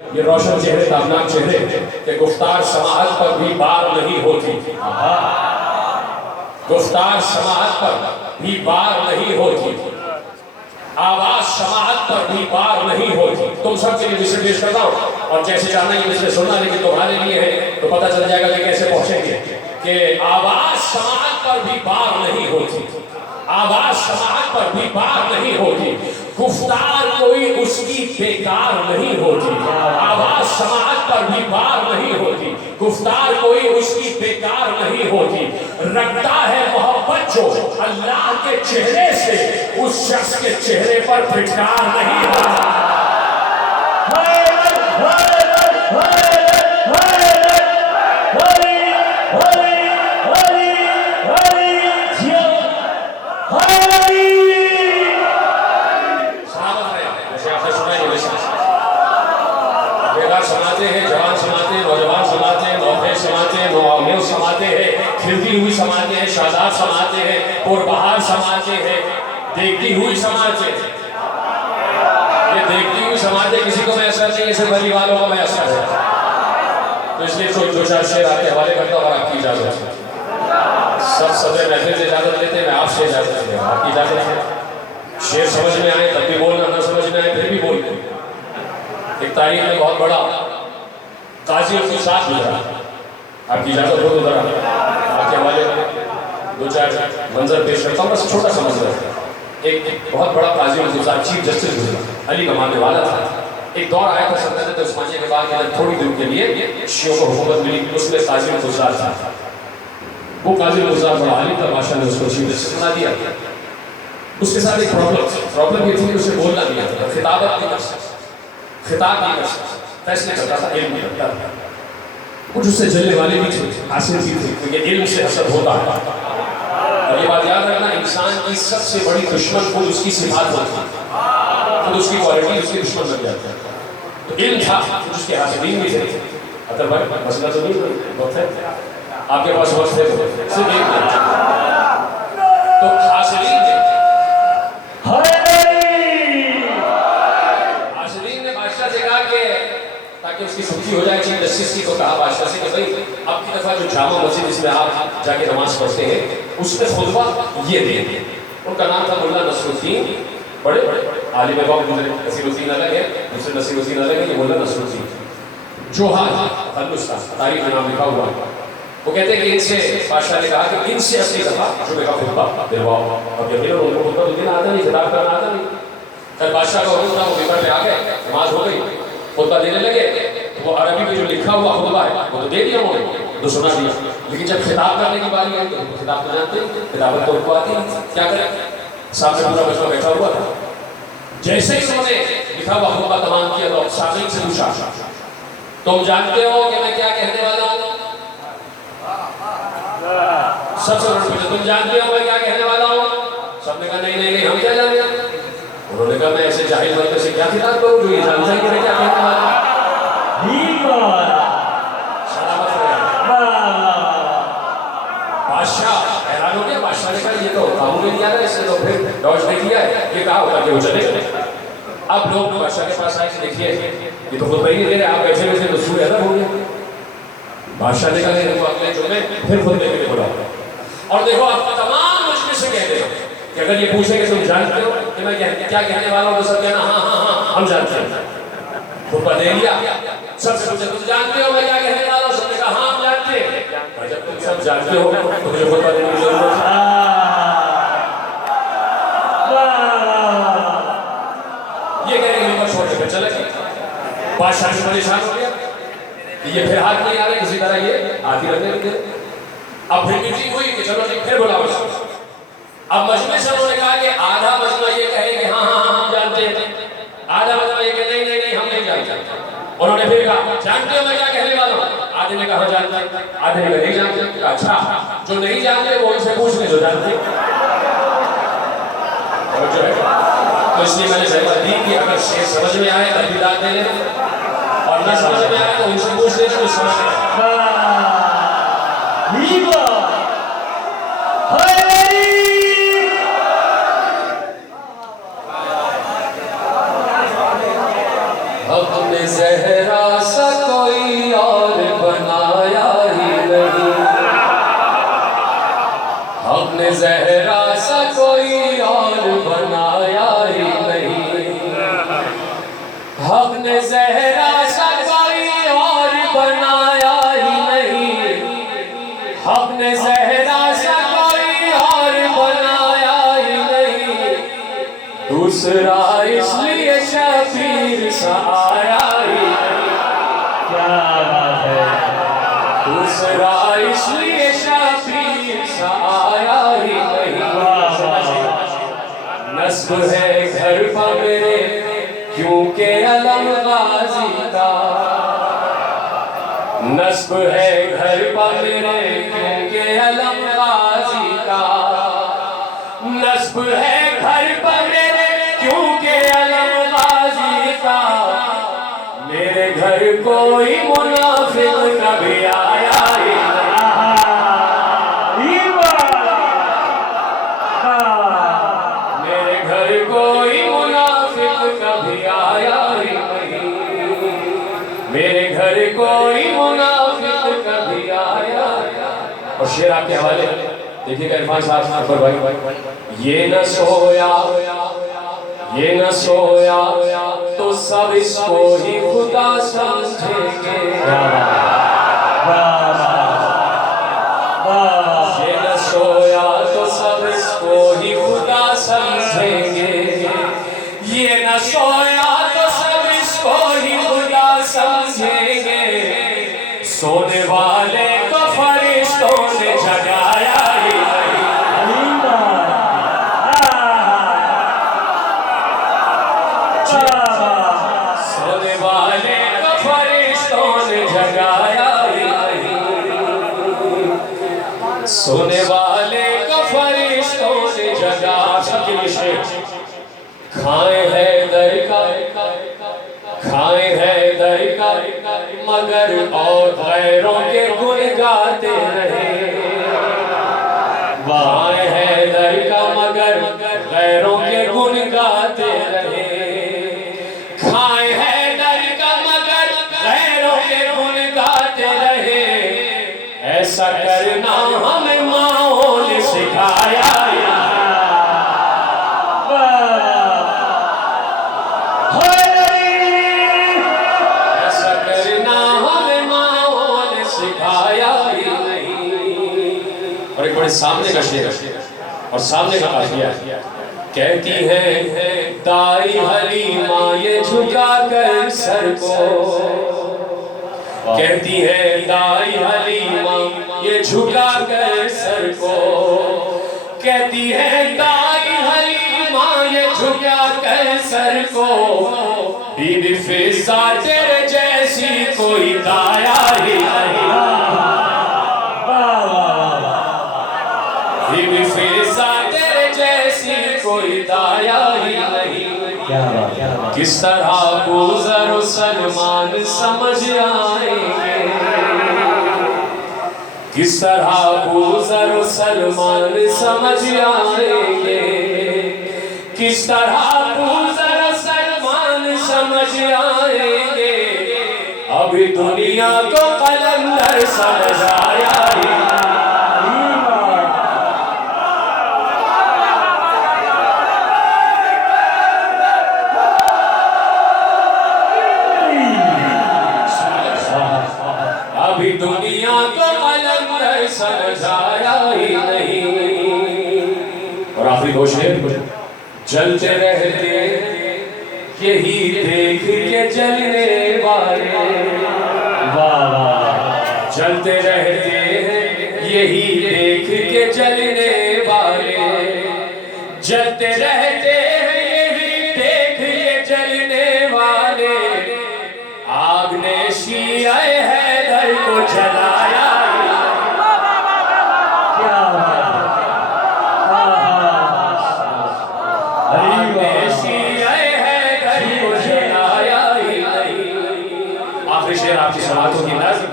ये रोशन चेहरे ताबनाक चेहरे के गुफ्तार समाअत पर भी बार नहीं होती। गुफ्तार समाअत पर भी बार नहीं होती, आवाज समाअत पर भी बार नहीं होती। तुम सबके लिए मिसर पेश करता हूँ और जैसे चाहना ये मिसर सुनना, लेकिन तुम्हारे लिए है तो पता चल जाएगा कि कैसे पहुंचेंगे। कि आवाज समाअत पर भी बार नहीं होती, आवाज समाअत पर भी बार नहीं होती, गुफ्तार कोई उसकी बेकार नहीं होती। आवाज समाअत पर भी बार नहीं होती, गुफ्तार कोई उसकी बेकार नहीं होती। रखता है मोहब्बत जो अल्लाह के चेहरे से, उस शख्स के चेहरे पर फिटकार नहीं होता। समाते हैं, जवान समाते हैं, नौजवान समाते हैं, नौफेज समाते हैं, नौआमेव समाते हैं, खिलती हुई समाते हैं, शादाब समाते हैं, पुरबहार समाते हैं, देखती हुई समाते हैं। ये देखती हुई समाते किसी को मैसर नहीं, ऐसे भली वालों को मैसर है। तो इसलिए दो चार शेर आपके हवाले करता हूँ और आपकी इजाजत है। सब सदर महफिल से इजाजत लेते हैं, मैं आपसे इजाजत ले, आपकी इजाजत है। शेर समझ में आए तब भी बोलना, न समझ में आए फिर भी बोलना। एक तारीख में बहुत बड़ा काजी उसके साथ गुजरा, आपकी इजाजत हो तो जरा आपके हवाले दो चार मंजर पेश करता हूँ, बस छोटा सा मंजर है। एक बहुत बड़ा काजी उसके साथ चीफ जस्टिस गुजरा, अली का मानने वाला था। एक दौर आया था सल्तनत उस्मानिया के बाद, थोड़ी दिन के लिए शियों को हुकूमत मिली, उसमें काजी गुजरात था। वो काजी गुजरात बड़ा आलिम था, बादशाह ने उसको चीफ जस्टिस बना दिया। उसके साथ एक प्रॉब्लम ये थी कि उसे बोलना नहीं आता था, खिताबत नहीं कर सकता, खिताब नहीं कर सकता, फैसले करता था, इल्म नहीं करता था। कुछ उससे जलने वाले भी थे, हासिल भी थे, क्योंकि इल्म से हसद होता है। और ये बात याद रखना, इंसान की सबसे बड़ी दुश्मन खुद उसकी सिफात होती है, खुद उसकी क्वालिटी उसके दुश्मन बन जाती है। तो इल्म था, कुछ उसके हासिलीन भी थे। अतर भाई मसला तो नहीं वक्त है, आपके पास वक्त है सिर्फ एक मिनट। तो हासिलीन ने ताकि उसकी सुखी हो जाए चीफ जस्टिस की, तो कहा बादशाह से कि भाई अब की दफ़ा जो जामा मस्जिद जिसमें आप जाके नमाज पढ़ते हैं उसमें खुतबा ये दे। उनका नाम था मुल्ला नसरुद्दीन, बड़े आलिम वक्त गुजरे। नसीरुद्दीन अलग है, दूसरे नसीरुद्दीन अलग है, ये मुल्ला नसरुद्दीन जो तारीख में नाम लिखा हुआ। वो कहते हैं कि इनसे बादशाह ने कहा कि इनसे असली दफ़ा जुमे का खुतबा दिलवाओ। अब यकीनन उनको खुतबा देना आता नहीं, खिताब करना आता नहीं। कल बादशाह का हुक्म था, वो मिंबर पे आ गए, नमाज हो गई, खुतबा देने लगे। वो अरबी में जो लिखा हुआ खुतबा है वो तो दे दिया उन्होंने, तो सुना दिया, लेकिन जब खिताब करने की बारी आई तो खिताब तो जानते हैं, खिताबत तो उनको आती है, क्या करें। सामने पूरा बच्चा बैठा हुआ था, जैसे ही उन्होंने लिखा हुआ खुतबा तमाम किया तो सामने से पूछा, तुम जानते हो कि मैं क्या कहने वाला हूँ? सबसे बड़ा, तुम जानते हो मैं क्या कहने वाला हूँ? सबने कहा नहीं नहीं नहीं, हम क्या जाने। उन्होंने कहा मैं ऐसे जाहिल बंदे से क्या खिताब करूं जो ये जानता है कि मैं क्या कहने वाला हूं। बादशाह हैरान हो गया। बादशाह ने कहा ये तो काबू में नहीं आ रहा, इसने तो फिर डॉज नहीं किया है, ये कहा होता कि वो चले गए। अब लोग बादशाह के पास आए कि देखिए ये तो खुद नहीं दे रहे, आप बैठे हुए थे तो सूर्य अलग हो गया। बादशाह ने कहा देखो अगले जुम्मे फिर खुद लेके लिए बोला, और देखो आप तमाम मुझमें से कह दे कि अगर ये पूछे कि तुम जानते हो कि मैं क्या कहने वाला हूँ तो सब कहना हाँ हाँ हाँ हम जानते हैं। खुतबा दे लिया, सबसे पूछे तुम जानते हो मैं क्या कहने वाला हूँ? सबने कहा हाँ हम जानते हैं। जब तुम सब जानते हो तो मुझे खुतबा देने की जरूरत है। ये कहने के छोड़ के चले गए। बादशाह भी परेशान हो गया, ये फिर हाथ नहीं आ रहे, किसी तरह ये हाथ ही रखने लगे। अब फिर मीटिंग हुई कि चलो जी फिर बुलाओ। अब मजमे से उन्होंने कहा कि आधा मजमा ये कहे कि हाँ हाँ हाँ हम जानते हैं, आधा मजमा ये कहे नहीं नहीं नहीं हम नहीं जानते। उन्होंने फिर कहा जानते हो मैं क्या कहने वाला हूँ? आधे ने कहा जानते हैं, आधे ने कहा नहीं जानते। अच्छा जो नहीं जानते वो उनसे पूछ ले जो जानते। और जो है तो इसलिए मैंने सलाह दी कि अगर शेर समझ में आए तब भी दाद दे लेना, और न समझ में आए तो उनसे पूछ लेना जो समझ में ज़हरा सा कोई और बनाया ही नहीं, हमने ज़हरा सा कोई और बनाया ही नहीं, हमने ज़हरा सा कोई और बनाया ही नहीं, हमने ज़हरा सा कोई और बनाया ही नहीं, दूसरा इसलिए शबीर सा आया ही नहीं। क्या बात है, दूसरा इसलिए शबीर सा आया ही नहीं। नस्ब है घर पर मेरे क्योंकि अलम गाजी का, नस्ब है घर पर मेरे क्योंकि अलम गाजी का, नस्ब है घर पर मेरे क्योंकि अलम गाजी का, मेरे घर कोई मुनाफिक कभी आया ही नहीं, मेरे घर कोई मुनाफिक कभी आया ही नहीं, मेरे घर कोई मुनाफिक कभी आया। और शेर आपके हवाले देखिएगा इरफान साहब पर भाई, ये न सोया ये न सोया तो सब इसको ही खुदा समझेंगे, ये न सोया तो सब इसको ही खुदा समझेंगे, ये न सोया तो सब इसको ही खुदा समझेंगे, सोने वाले को फरिश्तों ने जगाया ही नहीं, सोने वाले को फरिश्तों ने जगाया ही नहीं, सोने वाले को फरिश्तों ने जगा। सबके लिए खाए है दर का, खाए है दर का मगर और गैरों के गुण गाते रहे, खाए है दर का मगर गैरों के गुण गाते रहे, खाए है दर का मगर गैरों के गुण गाते रहे, ऐसा करना हमें माओ ने सिखाया, ऐसा करना हमें माओ ने सिखाया ही नहीं। और एक बड़े सामने का शेर और सामने का काफिया, कहती है दाई हलीमा ये झुका कर सर को, कहती है दाई हलीमा ये झुका कर सर को, कहती है दाई हलीमा ये झुका कर सर को, बीबी फिजा तेरे जैसी कोई दाया ही नहीं, बीबी फिजा तेरे जैसी कोई दाया ही नहीं। किस तरह अबूज़र और सलमान समझ आएंगे, किस तरह अबूज़र और सलमान समझ आएंगे, किस तरह अबूज़र और सलमान समझ आएंगे, अभी दुनिया को कलंदर समझ आया ही दुनिया को कलंदर समझाया ही नहीं। और आखिरी दो शेर, जलते रहते यही देख के जलने वाले, जलते रहते यही देख के जलने वाले, जलते रहते यही देख के जलने वाले, आग ने शियाए हैदर को जलाया, क्या आग ने शियाए हैदर को जलाया ही नहीं। आखिरी शेर आपकी समातों की नज़्म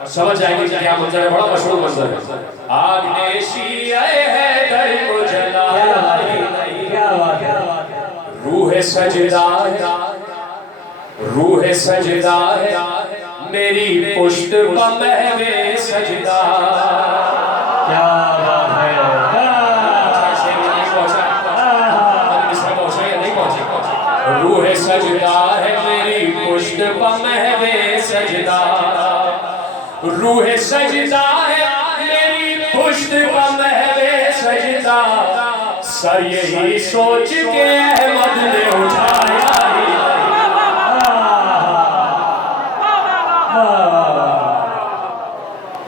और समझ जाएंगे कि क्या मंजर है, बड़ा मशहूर मंजर है। आग ने शियाए हैदर को जलाया ही नहीं, रूह सजदा रूह सजदा है मेरी पुष्ट पर महवे सजदा। क्या बात है, रूह सजदा है मेरी पुष्ट पर महवे सजदा। रूह सजदा है मेरी पुष्ट पर महवे सजदा। सर यही सोच के अहमद ने उठा